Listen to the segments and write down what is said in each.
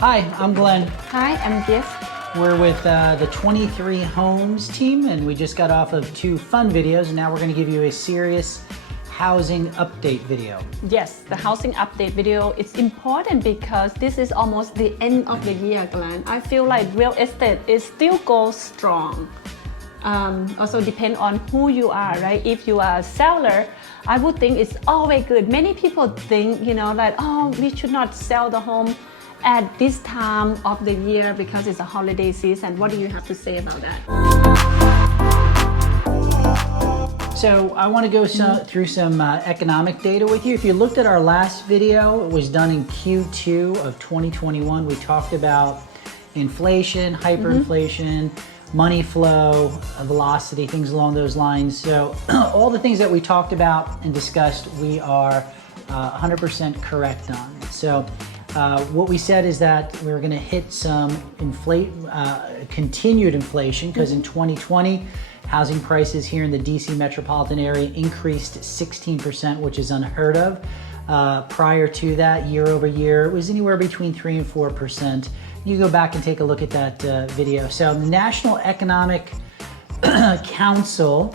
Hi, I'm Glenn. Hi, I'm Jess. We're with the 23 Homes team, and we just got off of 2 fun videos, and now we're going to give you a serious housing update video. Yes, the housing update video is important because this is almost the end of the year, Glenn. I feel like real estate is still goes strong. Also depend on who you are, right? If you are a seller, I would think it's always good. Many people think, like, oh, we should not sell the home at this time of the year because it's a holiday season. What do you have to say about that? So I want to go through some economic data with you. If you looked at our last video, it was done in Q2 of 2021. We talked about inflation, hyperinflation, money flow, velocity, things along those lines. So all the things that we talked about and discussed, we are 100% correct on. So what we said is that we're going to hit some continued inflation because in 2020, housing prices here in the DC metropolitan area increased 16%, which is unheard of. Prior to that, year over year, it was anywhere between 3 and 4%. You go back and take a look at that video. So the National Economic Council,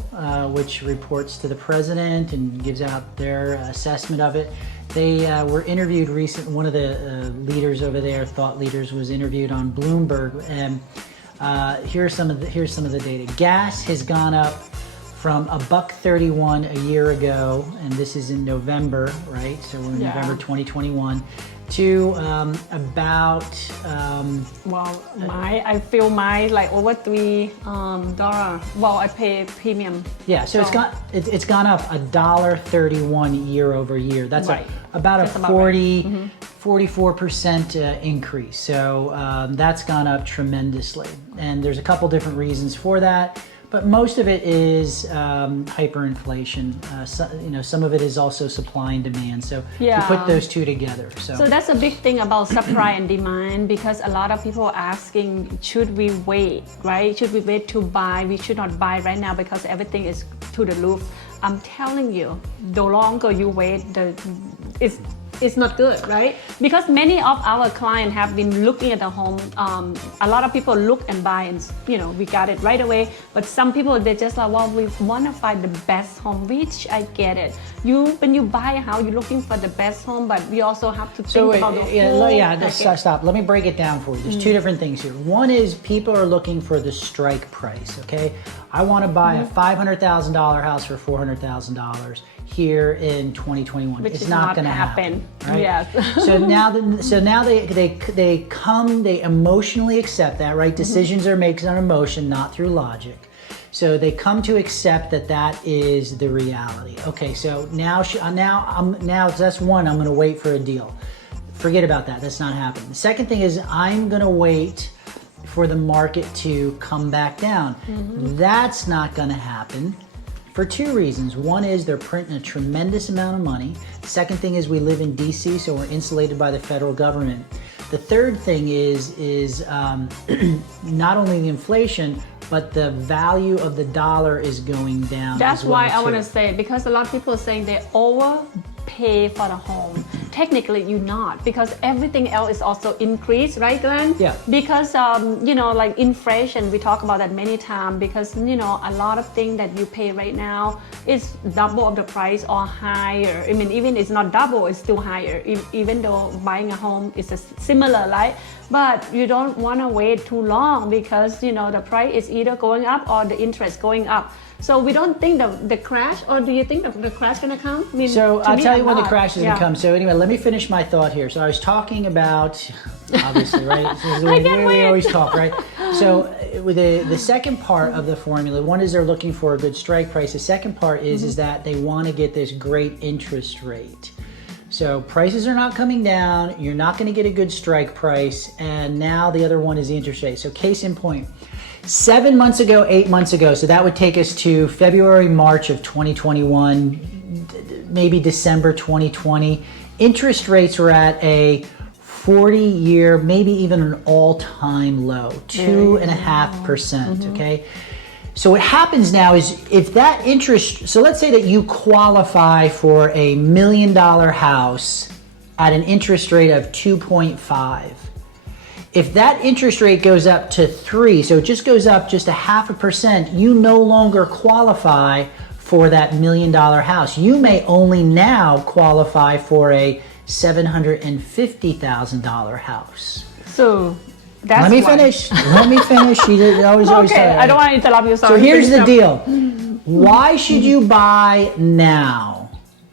which reports to the president and gives out their assessment of it, they were interviewed recently. One of the leaders over there, thought leaders, was interviewed on Bloomberg, and here's some of the data. Gas has gone up from $1.31 a year ago, and this is in November, right? So we're in November 2021. To about I feel my like over $3. Well, I pay premium. Yeah, so it's gone up $1.31 year over year. That's right. About a 44% increase. So that's gone up tremendously, and there's a couple different reasons for that. But most of it is hyperinflation. Some of it is also supply and demand. So you put those two together. So that's a big thing about supply and demand, because a lot of people are asking, should we wait, right? Should we wait to buy? We should not buy right now because everything is to the roof. I'm telling you, the longer you wait, it's not good, right? Because many of our clients have been looking at the home. A lot of people look and buy, and we got it right away. But some people, they just like, well, we want to find the best home, which I get it. When you buy a house, you're looking for the best home, but we also have to think about the whole stop. Let me break it down for you. There's 2 different things here. One is people are looking for the strike price, okay? I want to buy a $500,000 house for $400,000 here in 2021. Which it's not going to happen. Right? Yes. so now they emotionally accept that, right? Decisions are made on emotion, not through logic. So they come to accept that is the reality. Okay, so now that's one. I'm going to wait for a deal. Forget about that. That's not happening. The second thing is I'm going to wait for the market to come back down. That's not going to happen for 2 reasons. One is they're printing a tremendous amount of money. The second thing is we live in DC, so we're insulated by the federal government. The third thing is not only the inflation, but the value of the dollar is going down. That's why I want to say, because a lot of people are saying they overpay for the home. Technically, you're not, because everything else is also increased, right, Glenn? Yeah. Because like inflation, we talk about that many times. Because a lot of things that you pay right now is double of the price or higher. I mean, even it's not double, it's still higher. Even though buying a home is similar, right? But you don't want to wait too long because the price is either going up or the interest going up. So we don't think the crash, or do you think the crash gonna come? I mean, so I'll tell you when the crash is gonna come. So anyway, let me finish my thought here. So I was talking about, obviously, right? This is the way we always talk, right? So with the second part of the formula, one is they're looking for a good strike price. The second part is that they want to get this great interest rate. So prices are not coming down. You're not going to get a good strike price. And now the other one is the interest rate. So case in point, 7 months ago, 8 months ago, so that would take us to February, March of 2021, maybe December 2020. Interest rates were at a 40-year, maybe even an all-time low, 2.5%, okay? So what happens now is if that interest, so let's say that you qualify for a $1 million house at an interest rate of 2.5. if that interest rate goes up to 3, so it just goes up just 0.5%, you no longer qualify for that $1 million house. You may only now qualify for a $750,000 house. So that's Let me finish. Let me finish. You always okay, I don't want to interrupt you. So here's the deal. Why should you buy now?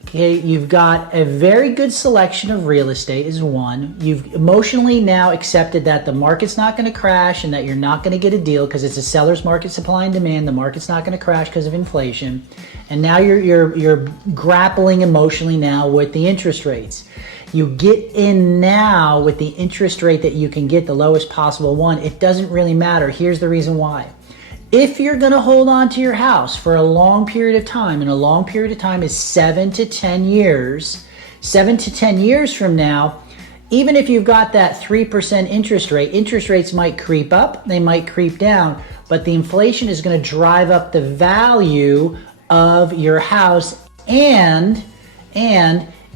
Okay, you've got a very good selection of real estate is one. You've emotionally now accepted that the market's not going to crash and that you're not going to get a deal because it's a seller's market, supply and demand. The market's not going to crash because of inflation. And now you're grappling emotionally now with the interest rates. You get in now with the interest rate that you can get, the lowest possible one. It doesn't really matter. Here's the reason why. If you're going to hold on to your house for a long period of time, and a long period of time is 7 to 10 years, 7 to 10 years from now, even if you've got that 3% interest rates might creep up, they might creep down, but the inflation is going to drive up the value of your house, and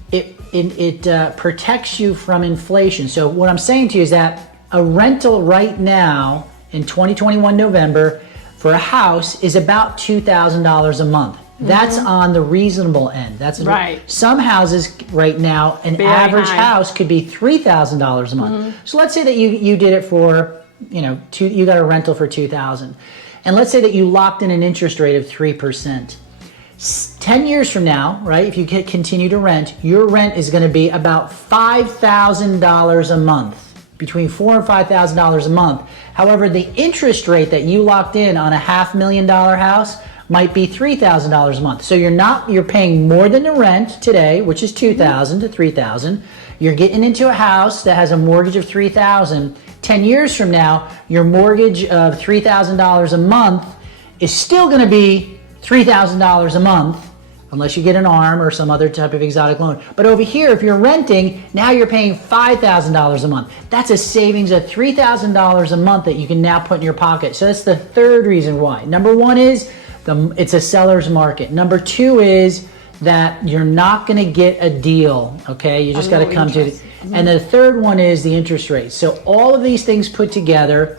it protects you from inflation. So what I'm saying to you is that a rental right now in 2021 November for a house is about $2,000 a month. That's on the reasonable end. That's right. Some houses right now, an Very average high. house could be $3,000 a month. So let's say that you did it for, you got a rental for $2,000, and let's say that you locked in an interest rate of 3%. 10 years from now, right? If you continue to rent, your rent is going to be about $5,000 a month. Between $4,000 and $5,000 a month. However, the interest rate that you locked in on a $500,000 house might be $3,000 a month. So you're paying more than the rent today, which is $2,000 to $3,000. You're getting into a house that has a mortgage of $3,000. 10 years from now, your mortgage of $3,000 a month is still going to be $3,000 a month, unless you get an ARM or some other type of exotic loan. But over here, if you're renting, now you're paying $5,000 a month. That's a savings of $3,000 a month that you can now put in your pocket. So that's the third reason why. Number one is it's a seller's market. Number two is that you're not going to get a deal, okay? You just got to come to it. And the third one is the interest rate. So all of these things put together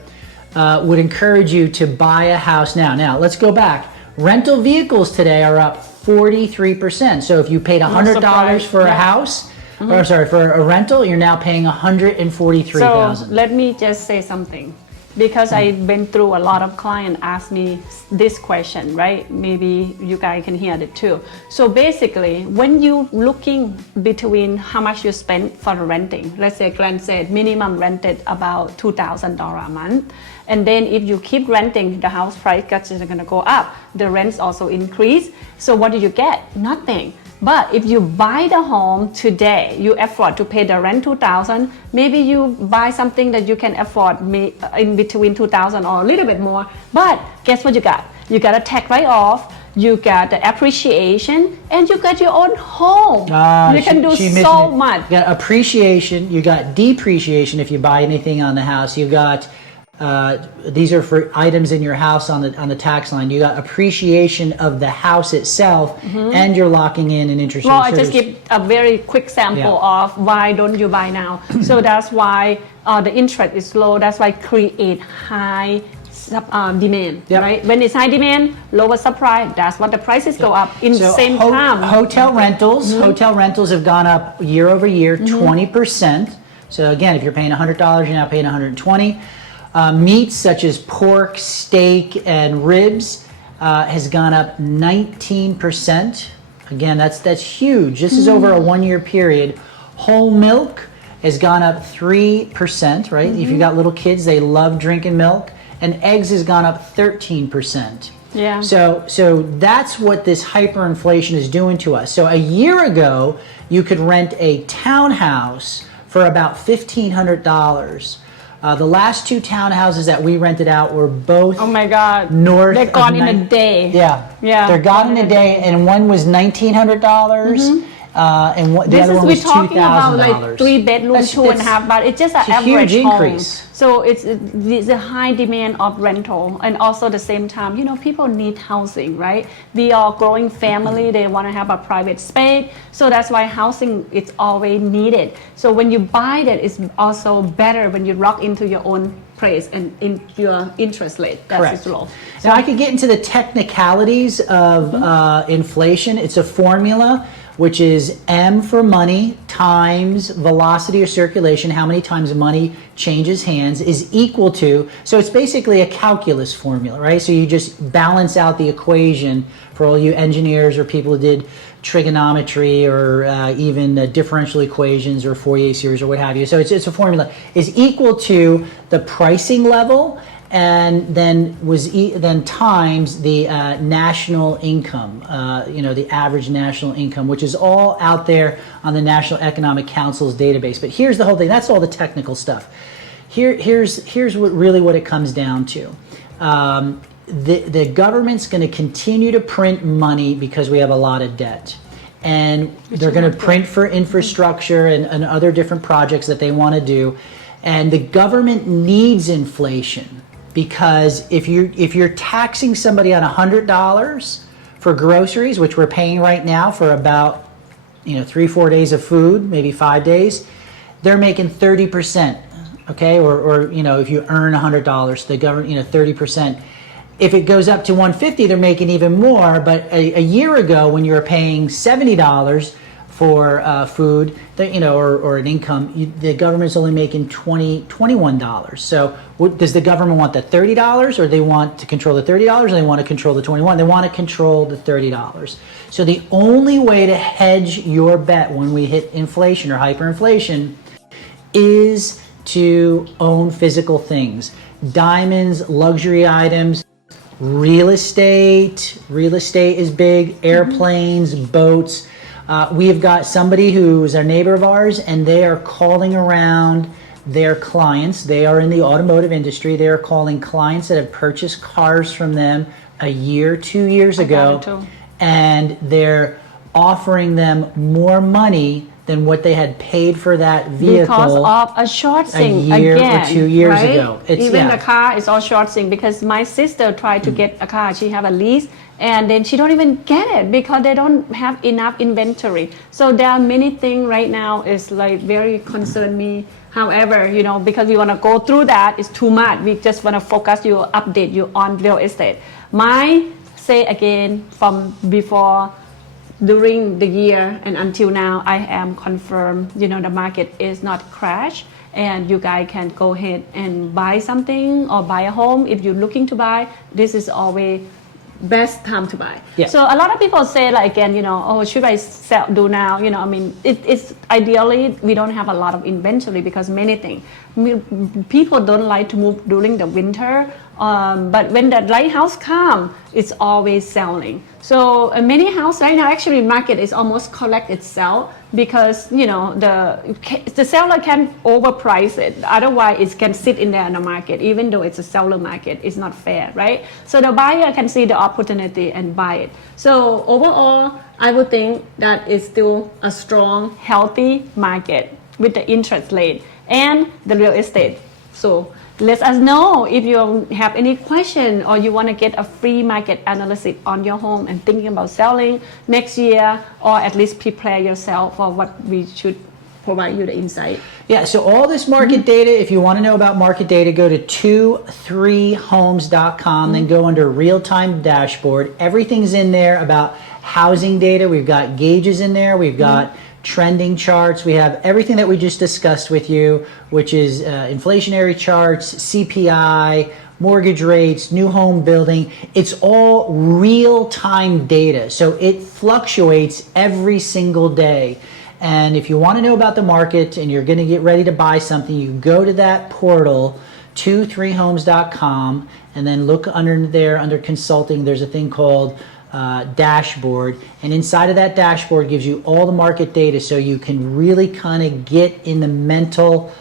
would encourage you to buy a house now. Now, let's go back. Rental vehicles today are up 43%. So if you paid $100 for a house, or sorry, for a rental, you're now paying $143,000. So let me just say something, because I've been through a lot of clients ask me this question, right? Maybe you guys can hear it too. So basically, when you looking between how much you spend for the renting, let's say Glenn said minimum rented about $2,000 a month. And then if you keep renting, the house price is going to go up. The rents also increase. So what do you get? Nothing. But if you buy the home today, you afford to pay the rent $2,000. Maybe you buy something that you can afford in between $2,000 or a little bit more. But guess what you got? You got a tax write-off. You got the appreciation, and you got your own home. You can do so much. You got appreciation. You got depreciation if you buy anything on the house. You got these are for items in your house on the tax line. You got appreciation of the house itself, and you're locking in an interest rate. Well, I just give a very quick sample of why don't you buy now. So that's why the interest is low. That's why create high demand, right? When it's high demand, lower supply, that's what the prices go up in the same time. Hotel rentals have gone up year over year 20%. So again, if you're paying $100, you're now paying $120. Meats such as pork, steak, and ribs has gone up 19%. Again, that's huge. This is over a 1-year period. Whole milk has gone up 3%, right? If you got little kids, they love drinking milk. And eggs has gone up 13%. Yeah. So that's what this hyperinflation is doing to us. So a year ago, you could rent a townhouse for about $1,500. The last 2 townhouses that we rented out were both north. They're gone in a day. Yeah. They're gone in a day, and one was $1,900, and the This other is one we're was talking about like $2,000. 3-bedroom, That's- 2.5 bath. It's just an it's a average huge home. increase. So it's the high demand of rental, and also the same time, people need housing, right? We are growing family. They want to have a private space. So that's why housing is always needed. So when you buy that, it's also better when you lock into your own place and in your interest rate. That's low. Now I could get into the technicalities of inflation. It's a formula, which is M for money times velocity or circulation, how many times money changes hands, is equal to, so it's basically a calculus formula, right? So you just balance out the equation for all you engineers or people who did trigonometry or even differential equations or Fourier series or what have you. So it's a formula, is equal to the pricing level and then then times the national income, the average national income, which is all out there on the National Economic Council's database. But here's the whole thing. That's all the technical stuff. Here's what it comes down to. The government's going to continue to print money because we have a lot of debt. And they're going to print for infrastructure and other different projects that they want to do. And the government needs inflation. Because if you're taxing somebody on $100 for groceries, which we're paying right now for about 3-4 days of food, maybe 5 days, they're making 30%. Okay, or if you earn $100, the government 30%. If it goes up to $150, they're making even more. But a year ago, when you were paying $70 for food, or an income, the government's only making $21. So does the government want the $30, or they want to control the $30, or they want to control the $21? They want to control the $30. So the only way to hedge your bet when we hit inflation or hyperinflation is to own physical things. Diamonds, luxury items, real estate. Real estate is big. Airplanes, boats. We have got somebody who is a neighbor of ours, and they are calling around their clients. They are in the automotive industry. They are calling clients that have purchased cars from them a year, 2 years ago, and they're offering them more money than what they had paid for that vehicle because of a short thing a year again, or 2 years right? ago. Even the car is all short thing, because my sister tried to get a car. She have a lease, and then she don't even get it because they don't have enough inventory. So there are many things right now is like very concern me. However, because we want to go through that, it's too much. We just want to focus you, update you on real estate. Say again, from before, during the year and until now, I am confirmed, the market is not crash, and you guys can go ahead and buy something or buy a home. If you're looking to buy, this is always best time to buy. Yeah. So a lot of people say like, again, oh, should I do now? It's ideally we don't have a lot of inventory because many things. People don't like to move during the winter, but when the right house comes, it's always selling. So many house right now, actually market is almost collect itself, because the seller can overprice it. Otherwise, it can sit in there in the market, even though it's a seller market. It's not fair, right? So the buyer can see the opportunity and buy it. So overall, I would think that it's still a strong, healthy market with the interest rate and the real estate. So let us know if you have any question, or you want to get a free market analysis on your home and thinking about selling next year, or at least prepare yourself for what we should provide you the insight. Yeah, so all this market data, if you want to know about market data, go to 23homes.com, then go under real-time dashboard. Everything's in there about housing data. We've got gauges in there. We've got trending charts. We have everything that we just discussed with you, which is inflationary charts, CPI, mortgage rates, new home building. It's all real-time data. So it fluctuates every single day. And if you want to know about the market and you're going to get ready to buy something, you go to that portal, 23homes.com, and then look under consulting. There's a thing called dashboard, and inside of that dashboard gives you all the market data, so you can really kind of get in the mental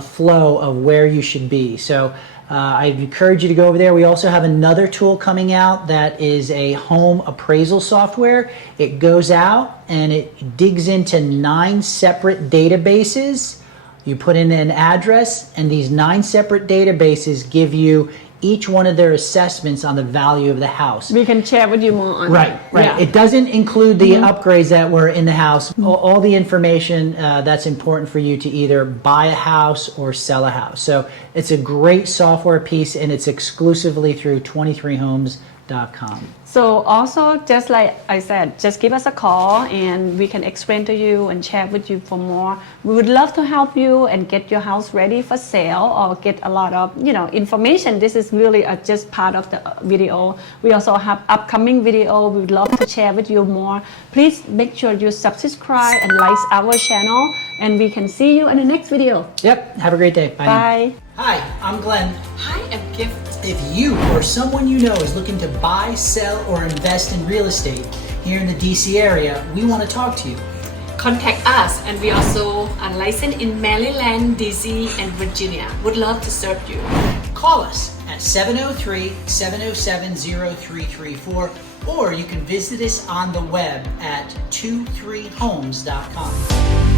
flow of where you should be. So I encourage you to go over there. We also have another tool coming out that is a home appraisal software. It goes out and it digs into 9 separate databases. You put in an address, and these 9 separate databases give you each one of their assessments on the value of the house. We can share with you more on Right. Yeah. It doesn't include the upgrades that were in the house. All the information that's important for you to either buy a house or sell a house. So it's a great software piece, and it's exclusively through 23homes.com. So also, just like I said, just give us a call and we can explain to you and share with you for more. We would love to help you and get your house ready for sale or get a lot of, information. This is really just part of the video. We also have upcoming video. We would love to share with you more. Please make sure you subscribe and like our channel, and we can see you in the next video. Yep. Have a great day. Bye. Bye. Hi, I'm Glenn. Hi, I'm Gift. If you or someone you know is looking to buy, sell, or invest in real estate here in the DC area, we want to talk to you. Contact us, and we also are licensed in Maryland, DC, and Virginia. Would love to serve you. Call us at 703-707-0334, or you can visit us on the web at 23homes.com.